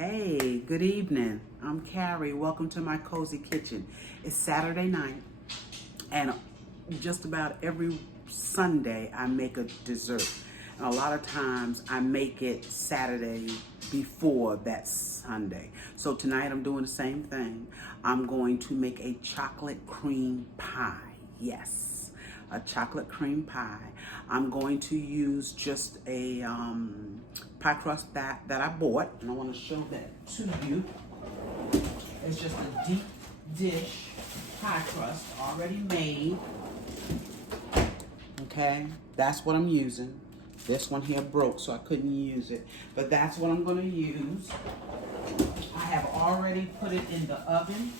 Hey, good evening. I'm Carrie. Welcome to my cozy kitchen. It's Saturday night, and just about every Sunday I make a dessert. And a lot of times I make it Saturday before that Sunday. So tonight I'm doing the same thing. I'm going to make a chocolate cream pie. Yes, a chocolate cream pie. I'm going to use just a pie crust that I bought, and I want to show that to you. It's just a deep dish pie crust already made. Okay, that's what I'm using. This one here broke, so I couldn't use it, but that's what I'm going to use. I have already put it in the oven.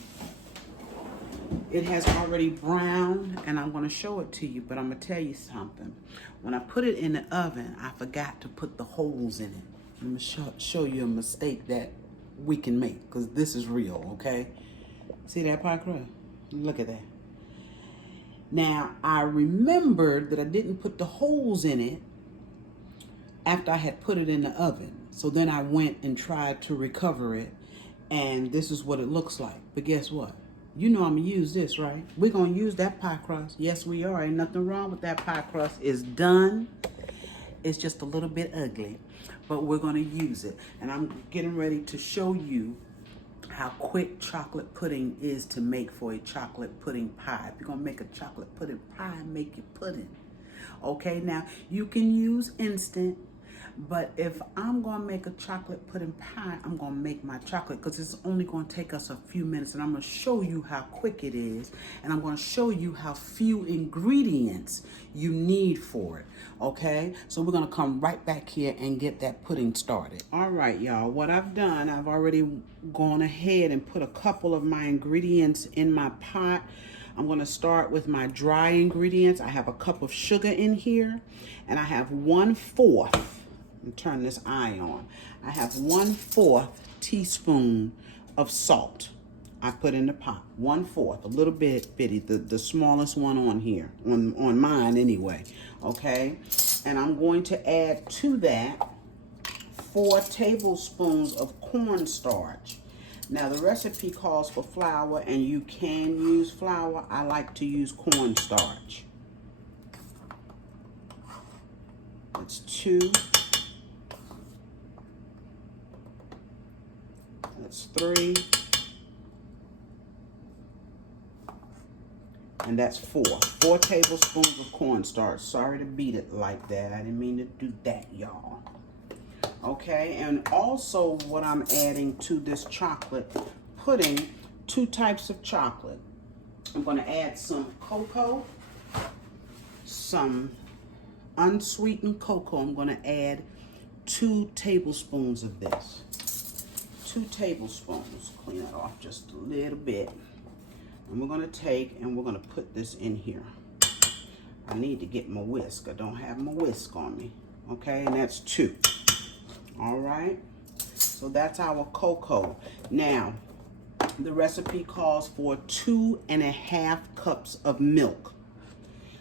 It has already browned, and I'm going to show it to you, but I'm going to tell you something. When I put it in the oven, I forgot to put the holes in it. I'm going to show you a mistake that we can make, because this is real, okay? See that pie crust? Look at that. Now, I remembered that I didn't put the holes in it after I had put it in the oven. So then I went and tried to recover it, and this is what it looks like. But guess what? You know I'm going to use this, right? We're going to use that pie crust. Yes, we are. Ain't nothing wrong with that pie crust. It's done. It's just a little bit ugly, but we're going to use it. And I'm getting ready to show you how quick chocolate pudding is to make for a chocolate pudding pie. If you're going to make a chocolate pudding pie, make your pudding. Okay, now you can use instant, but if I'm going to make a chocolate pudding pie, I'm going to make my chocolate, because it's only going to take us a few minutes, and I'm going to show you how quick it is, and I'm going to show you how few ingredients you need for it. Okay, so we're going to come right back here and get that pudding started. All right, y'all, what I've done, I've already gone ahead and put a couple of my ingredients in my pot. I'm going to start with my dry ingredients. I have a cup of sugar in here, and I have 1/4. Turn this eye on. I have 1/4 teaspoon of salt. I put in the pot. 1/4, a little bit bitty, the smallest one on here, on mine anyway. Okay, and I'm going to add to that 4 tablespoons of cornstarch. Now the recipe calls for flour, and you can use flour. I like to use cornstarch. That's 2. That's 3. And that's 4. 4 tablespoons of cornstarch. Sorry to beat it like that. I didn't mean to do that, y'all. Okay, and also what I'm adding to this chocolate pudding, 2 types of chocolate. I'm going to add some cocoa, some unsweetened cocoa. I'm going to add 2 tablespoons of this. 2 tablespoons. Clean it off just a little bit. And we're going to take and we're going to put this in here. I need to get my whisk. I don't have my whisk on me. Okay, and that's 2. All right. So that's our cocoa. Now, the recipe calls for 2½ cups of milk.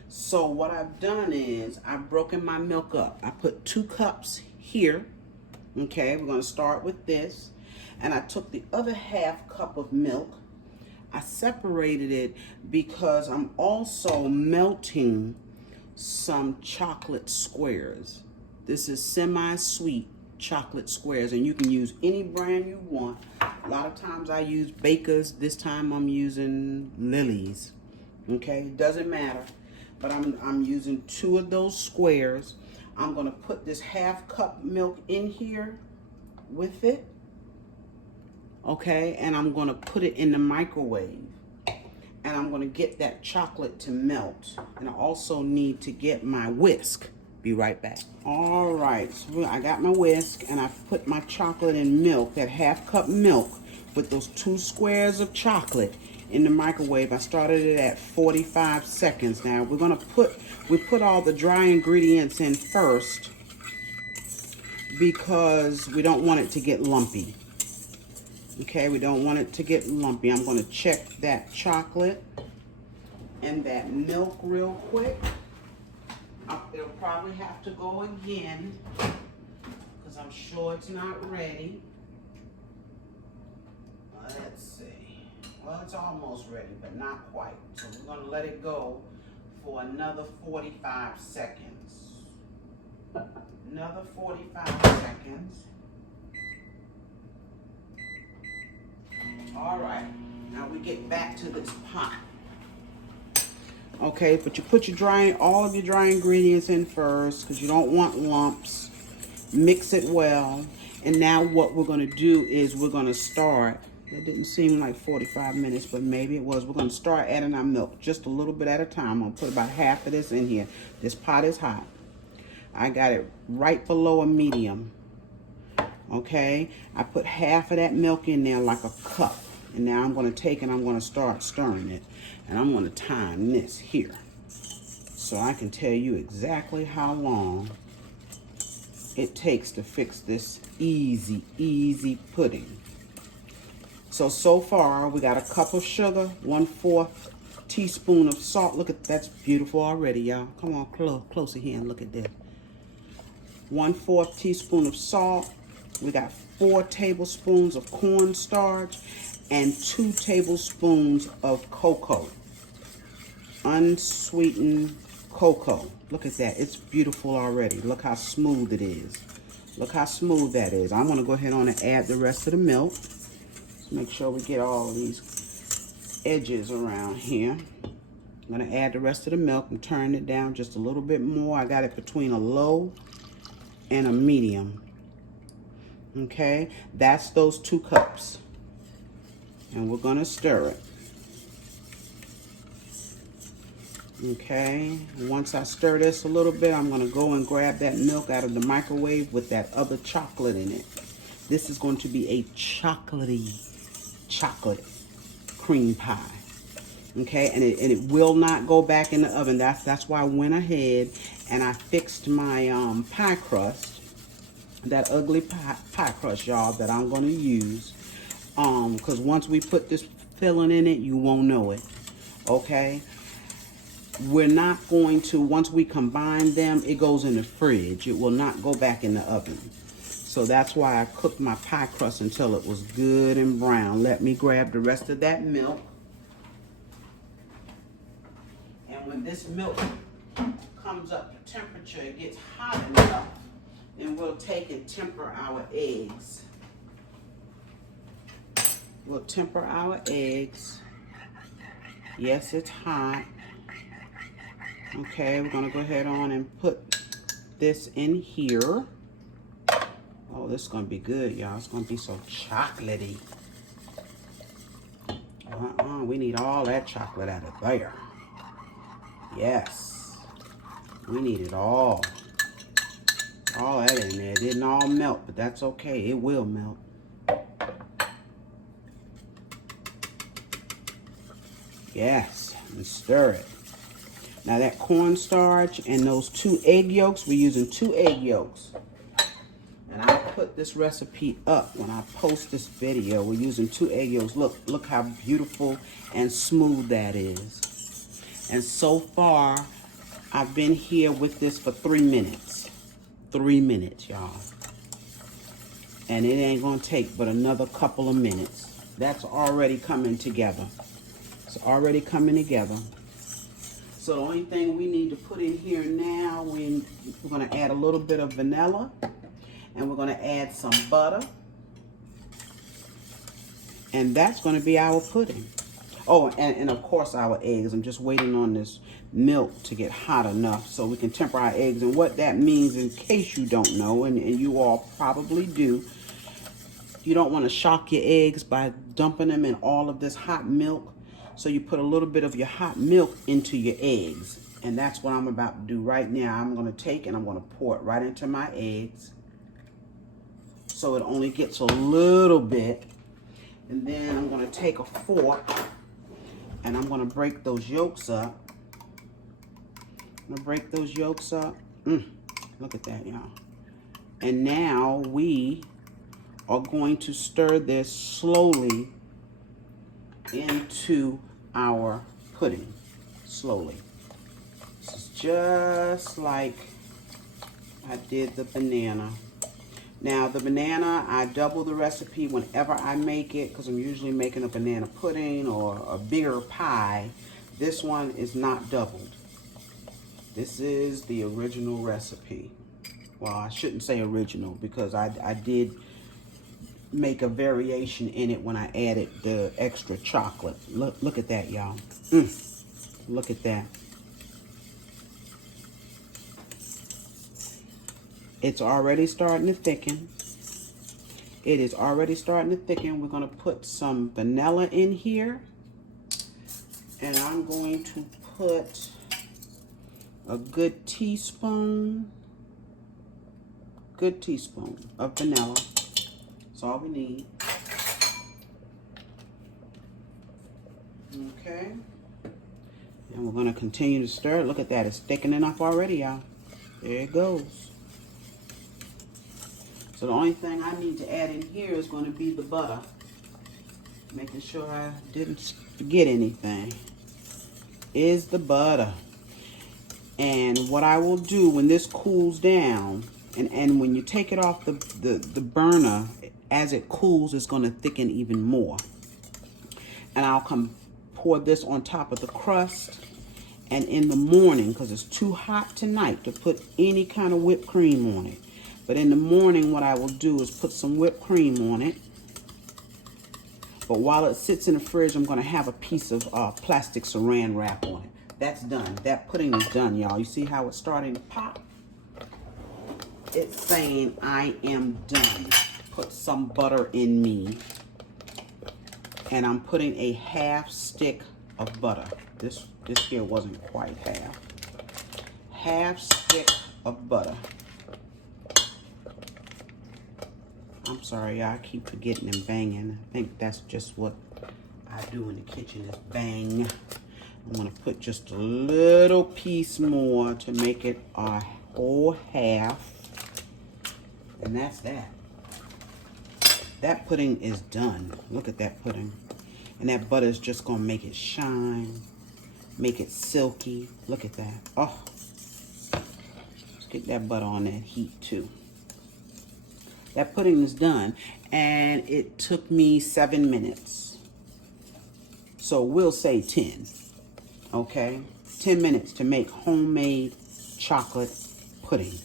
So what I've done is I've broken my milk up. I put 2 cups here. Okay, we're going to start with this. And I took the other ½ cup of milk. I separated it because I'm also melting some chocolate squares. This is semi-sweet chocolate squares, and you can use any brand you want. A lot of times I use Baker's. This time I'm using Lily's. Okay, it doesn't matter. But I'm using 2 of those squares. I'm going to put this ½ cup milk in here with it. Okay, and I'm going to put it in the microwave, and I'm going to get that chocolate to melt. And I also need to get my whisk. Be right back. All right, so I got my whisk, and I've put my chocolate in milk, that ½ cup milk with those 2 squares of chocolate in the microwave. I started it at 45 seconds. Now we're going to we put all the dry ingredients in first because we don't want it to get lumpy. Okay, we don't want it to get lumpy. I'm going to check that chocolate and that milk real quick. It'll probably have to go again because I'm sure it's not ready. it's almost ready, but not quite. So we're gonna let it go for another 45 seconds. Another 45 seconds. All right, now we get back to this pot. Okay, but you put all of your dry ingredients in first because you don't want lumps. Mix it well. And now what we're gonna do is we're gonna start. It didn't seem like 45 minutes, but maybe it was. We're gonna start adding our milk just a little bit at a time. I'm gonna put about half of this in here. This pot is hot. I got it right below a medium. Okay, I put half of that milk in there like a cup. And now I'm gonna take and I'm gonna start stirring it. And I'm gonna time this here. So I can tell you exactly how long it takes to fix this easy pudding. So far we got a cup of sugar, 1/4 teaspoon of salt. Look at that's beautiful already, y'all. Come on closer here and look at this. 1/4 teaspoon of salt. We got 4 tablespoons of cornstarch and 2 tablespoons of cocoa, unsweetened cocoa. Look at that, it's beautiful already. Look how smooth it is. Look how smooth that is. I'm gonna go ahead on and add the rest of the milk. Make sure we get all of these edges around here. I'm gonna add the rest of the milk and turn it down just a little bit more. I got it between a low and a medium. Okay, that's those 2 cups. And we're gonna stir it. Okay, once I stir this a little bit, I'm gonna go and grab that milk out of the microwave with that other chocolate in it. This is going to be a chocolatey chocolate cream pie. Okay, and it will not go back in the oven. That's why I went ahead and I fixed my pie crust, that ugly pie crust, y'all, that I'm going to use. Because once we put this filling in it, you won't know it. Okay, we're not going to, once we combine them, it goes in the fridge. It will not go back in the oven. So that's why I cooked my pie crust until it was good and brown. Let me grab the rest of that milk. And when this milk comes up to temperature, it gets hot enough, then we'll take and temper our eggs. We'll temper our eggs. Yes, it's hot. Okay, we're gonna go ahead on and put this in here. Oh, this is gonna be good, y'all. It's gonna be so chocolatey. We need all that chocolate out of there. Yes, we need it all. All that in there. It didn't all melt, but that's okay. It will melt. Yes, and stir it. Now that cornstarch and those 2 egg yolks, we're using 2 egg yolks. And I'll put this recipe up when I post this video. We're using 2 egg yolks. Look how beautiful and smooth that is. And so far, I've been here with this for 3 minutes. 3 minutes, y'all. And it ain't gonna take but another couple of minutes. That's already coming together. It's already coming together. So the only thing we need to put in here now, we're gonna add a little bit of vanilla. And we're going to add some butter. And that's going to be our pudding. Oh, and of course our eggs. I'm just waiting on this milk to get hot enough so we can temper our eggs. And what that means, in case you don't know, and you all probably do, you don't want to shock your eggs by dumping them in all of this hot milk. So you put a little bit of your hot milk into your eggs. And that's what I'm about to do right now. I'm going to take and I'm going to pour it right into my eggs. So it only gets a little bit. And then I'm going to take a fork and I'm going to break those yolks up. I'm going to break those yolks up. Look at that, y'all. And now we are going to stir this slowly into our pudding. Slowly. This is just like I did the banana. Now the banana, I double the recipe whenever I make it because I'm usually making a banana pudding or a bigger pie. This one is not doubled. This is the original recipe. Well, I shouldn't say original because I did make a variation in it when I added the extra chocolate. Look at that, y'all. Look at that. It's already starting to thicken. It is already starting to thicken. We're going to put some vanilla in here. And I'm going to put a good teaspoon of vanilla. That's all we need. Okay. And we're going to continue to stir. Look at that. It's thickening up already, y'all. There it goes. So the only thing I need to add in here is going to be the butter. Making sure I didn't forget anything. Is the butter. And what I will do when this cools down, and when you take it off the burner, as it cools, it's going to thicken even more. And I'll come pour this on top of the crust. And in the morning, because it's too hot tonight to put any kind of whipped cream on it. But in the morning, what I will do is put some whipped cream on it. But while it sits in the fridge, I'm going to have a piece of plastic saran wrap on it. That's done. That pudding is done, y'all. You see how it's starting to pop? It's saying, I am done. Put some butter in me. And I'm putting a half stick of butter. This here wasn't quite half. Half stick of butter. I'm sorry, y'all. I keep forgetting and banging. I think that's just what I do in the kitchen is bang. I'm going to put just a little piece more to make it a whole half. And that's that. That pudding is done. Look at that pudding. And that butter is just going to make it shine. Make it silky. Look at that. Oh. Let's get that butter on that heat too. That pudding is done. And it took me 7 minutes. So we'll say 10. Okay? 10 minutes to make homemade chocolate pudding.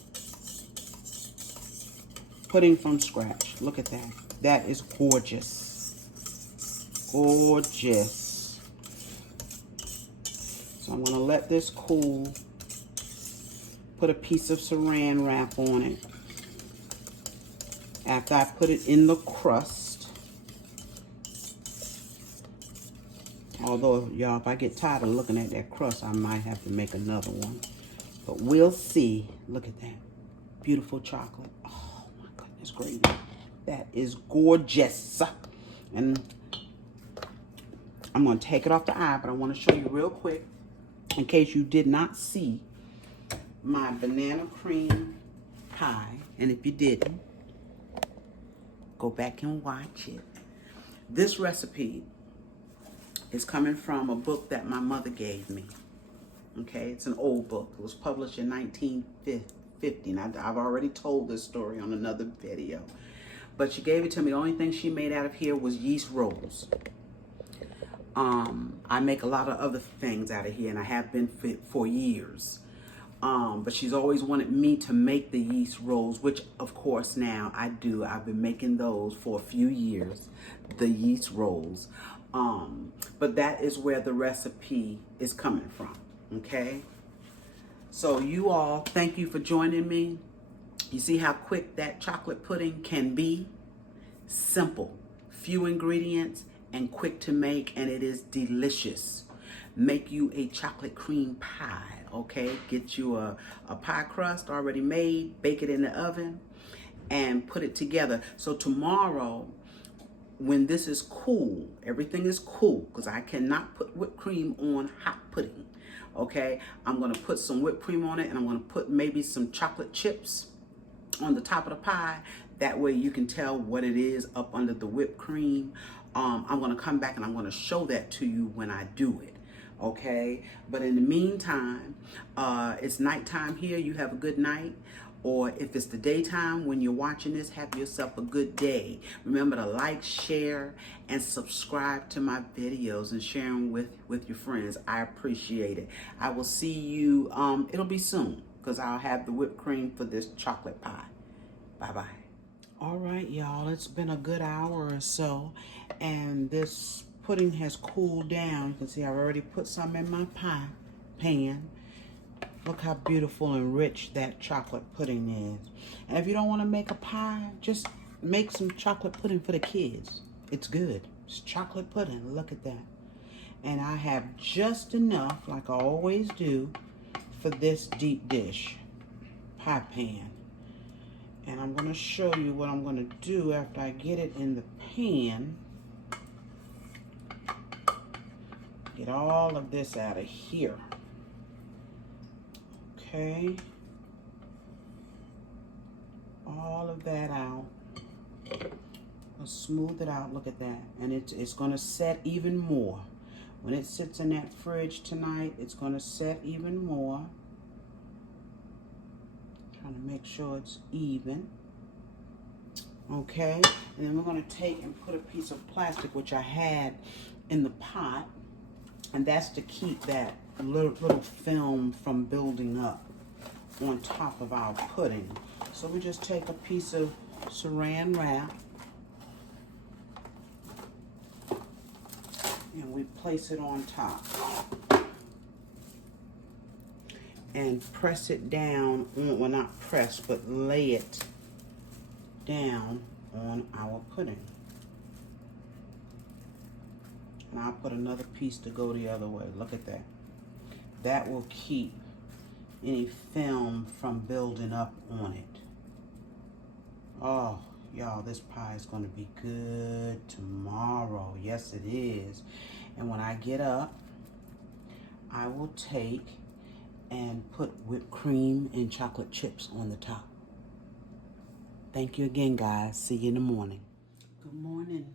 Pudding from scratch. Look at that. That is gorgeous. Gorgeous. So I'm going to let this cool. Put a piece of saran wrap on it. After I put it in the crust. Although, y'all, if I get tired of looking at that crust, I might have to make another one. But we'll see. Look at that. Beautiful chocolate. Oh, my goodness gracious. That is gorgeous. And I'm going to take it off the eye, but I want to show you real quick, in case you did not see my banana cream pie. And if you didn't, go back and watch it. This recipe is coming from a book that my mother gave me. Okay, it's an old book. It was published in 1950. And I've already told this story on another video. But she gave it to me. The only thing she made out of here was yeast rolls. I make a lot of other things out of here, and I have been for years. But she's always wanted me to make the yeast rolls, which of course now I do. I've been making those for a few years, the yeast rolls. But that is where the recipe is coming from, okay? So you all, thank you for joining me. You see how quick that chocolate pudding can be? Simple, few ingredients, and quick to make, and it is delicious. Make you a chocolate cream pie, okay? Get you a pie crust already made, bake it in the oven, and put it together. So tomorrow, when this is cool, everything is cool, because I cannot put whipped cream on hot pudding, okay? I'm going to put some whipped cream on it, and I'm going to put maybe some chocolate chips on the top of the pie. That way you can tell what it is up under the whipped cream. I'm going to come back and I'm going to show that to you when I do it. Okay, but in the meantime, it's nighttime here. You have a good night. or if it's the daytime when you're watching this, have yourself a good day. Remember to like, share, and subscribe to my videos and share them with your friends. I appreciate it. I will see you, it'll be soon, because I'll have the whipped cream for this chocolate pie. Bye-bye. All right, y'all, it's been a good hour or so, and this pudding has cooled down. You can see I've already put some in my pie pan. Look how beautiful and rich that chocolate pudding is. And if you don't want to make a pie, just make some chocolate pudding for the kids. It's good. It's chocolate pudding. Look at that. And I have just enough, like I always do, for this deep dish pie pan. And I'm going to show you what I'm going to do after I get it in the pan. Get all of this out of here. Okay, all of that out. I'll smooth it out. Look at that, and it's going to set even more. When it sits in that fridge tonight, it's going to set even more. Trying to make sure it's even. Okay, and then we're going to take and put a piece of plastic, which I had in the pot, and that's to keep that little film from building up on top of our pudding. So we just take a piece of saran wrap and we place it on top and press it down on, well, not press, but lay it down on our pudding. And I'll put another piece to go the other way. Look at that. That will keep any film from building up on it. Oh, y'all, this pie is going to be good tomorrow. Yes, it is. And when I get up, I will take and put whipped cream and chocolate chips on the top. Thank you again, guys. See you in the morning. Good morning.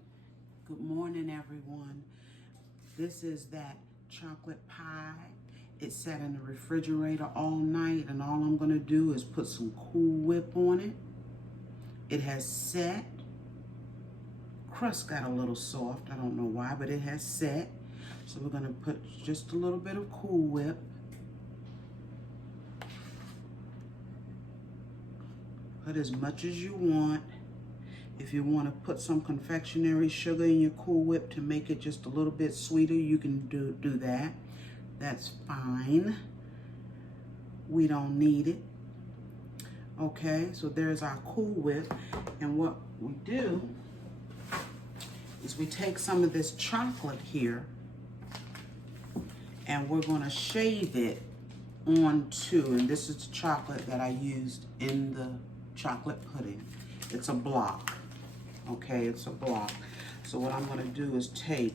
Good morning, everyone. This is that chocolate pie. It sat in the refrigerator all night, and all I'm going to do is put some Cool Whip on it. It has set. Crust got a little soft. I don't know why, but it has set. So we're going to put just a little bit of Cool Whip. Put as much as you want. If you want to put some confectionery sugar in your Cool Whip to make it just a little bit sweeter, you can do that. That's fine. We don't need it. Okay, so there's our Cool Whip. And what we do is we take some of this chocolate here and we're going to shave it onto, and this is the chocolate that I used in the chocolate pudding. It's a block. Okay, it's a block. So what I'm going to do is try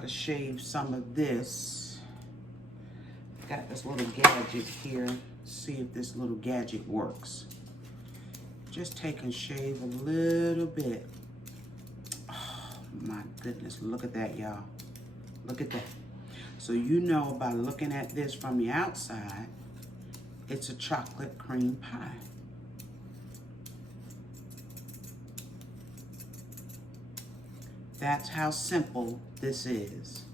to shave some of this. Got this little gadget here. See if this little gadget works. Just take and shave a little bit. Oh my goodness, look at that, y'all. Look at that. So you know by looking at this from the outside, it's a chocolate cream pie. That's how simple this is.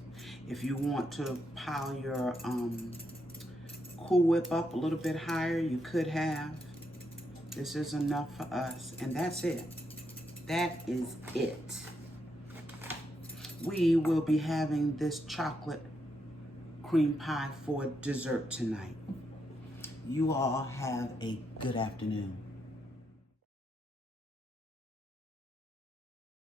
If you want to pile your Cool Whip up a little bit higher, you could have. This is enough for us, and that's it. That is it. We will be having this chocolate cream pie for dessert tonight. You all have a good afternoon.